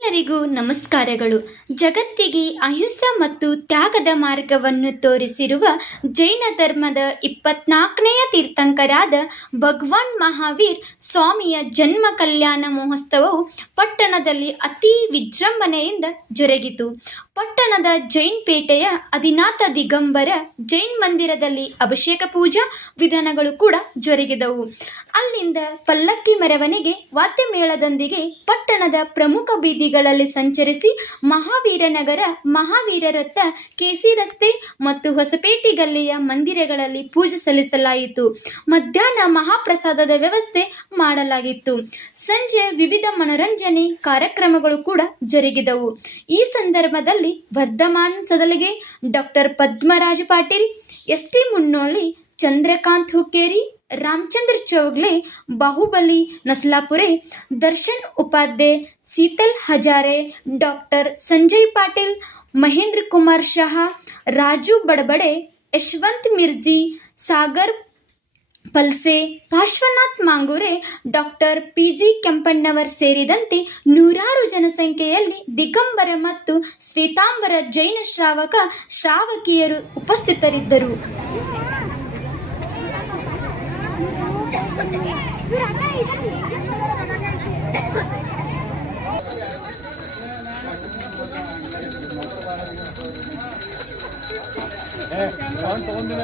ಎಲ್ಲರಿಗೂ ನಮಸ್ಕಾರಗಳು. ಜಗತ್ತಿಗೆ ಅಹಿಂಸೆ ಮತ್ತು ತ್ಯಾಗದ ಮಾರ್ಗವನ್ನು ತೋರಿಸಿರುವ ಜೈನ ಧರ್ಮದ 24ನೆಯ ತೀರ್ಥಂಕರಾದ ಭಗವಾನ್ ಮಹಾವೀರ್ ಸ್ವಾಮಿಯ ಜನ್ಮ ಕಲ್ಯಾಣ ಮಹೋತ್ಸವವು ಪಟ್ಟಣದಲ್ಲಿ ಅತಿ ವಿಜೃಂಭಣೆಯಿಂದ ಜರುಗಿತು. ಪಟ್ಟಣದ ಜೈನ್ ಪೇಟೆಯ ಆದಿನಾಥ ದಿಗಂಬರ ಜೈನ್ ಮಂದಿರದಲ್ಲಿ ಅಭಿಷೇಕ ಪೂಜಾ ವಿಧಾನಗಳು ಕೂಡ ಜರುಗಿದವು. ಅಲ್ಲಿಂದ ಪಲ್ಲಕ್ಕಿ ಮೆರವಣಿಗೆ ವಾದ್ಯಮೇಳದೊಂದಿಗೆ ಪಟ್ಟಣದ ಪ್ರಮುಖ ಬೀದಿಗಳಲ್ಲಿ ಸಂಚರಿಸಿ ಮಹಾವೀರನಗರ, ಮಹಾವೀರ ರಥ, ಕೆಸಿ ರಸ್ತೆ ಮತ್ತು ಹೊಸಪೇಟೆ ಗಲ್ಲಿಯ ಮಂದಿರಗಳಲ್ಲಿ ಪೂಜೆ ಸಲ್ಲಿಸಲಾಯಿತು. ಮಧ್ಯಾಹ್ನ ಮಹಾಪ್ರಸಾದದ ವ್ಯವಸ್ಥೆ ಮಾಡಲಾಗಿತ್ತು. ಸಂಜೆ ವಿವಿಧ ಮನೋರಂಜನೆ ಕಾರ್ಯಕ್ರಮಗಳು ಕೂಡ ಜರುಗಿದವು. ಈ ಸಂದರ್ಭದಲ್ಲಿ Vardhaman Sadalage, doctor Padmaraja Patil, S T. Munnoli, Chandrakant Hukkeri, Ramachandra Chougle, Bahubali Naslapure, Darshan Upadhyaya, Sheetal Hazare, doctor Sanjay Patil, Mahendra Kumar Shah, Raju Badabade, Yashwant Mirji, Sagar Palse, Parshwanath Mangure, doctor P G. Kempannavar ಸೇರಿದಂತೆ ನೂರಾರು ಜನಸಂಖ್ಯೆಯಲ್ಲಿ ದಿಗಂಬರ ಮತ್ತು ಶ್ವೇತಾಂಬರ ಜೈನ ಶ್ರಾವಕ ಶ್ರಾವಕಿಯರು ಉಪಸ್ಥಿತರಿದ್ದರು. ತಗೊಂಡಿಲ್ಲ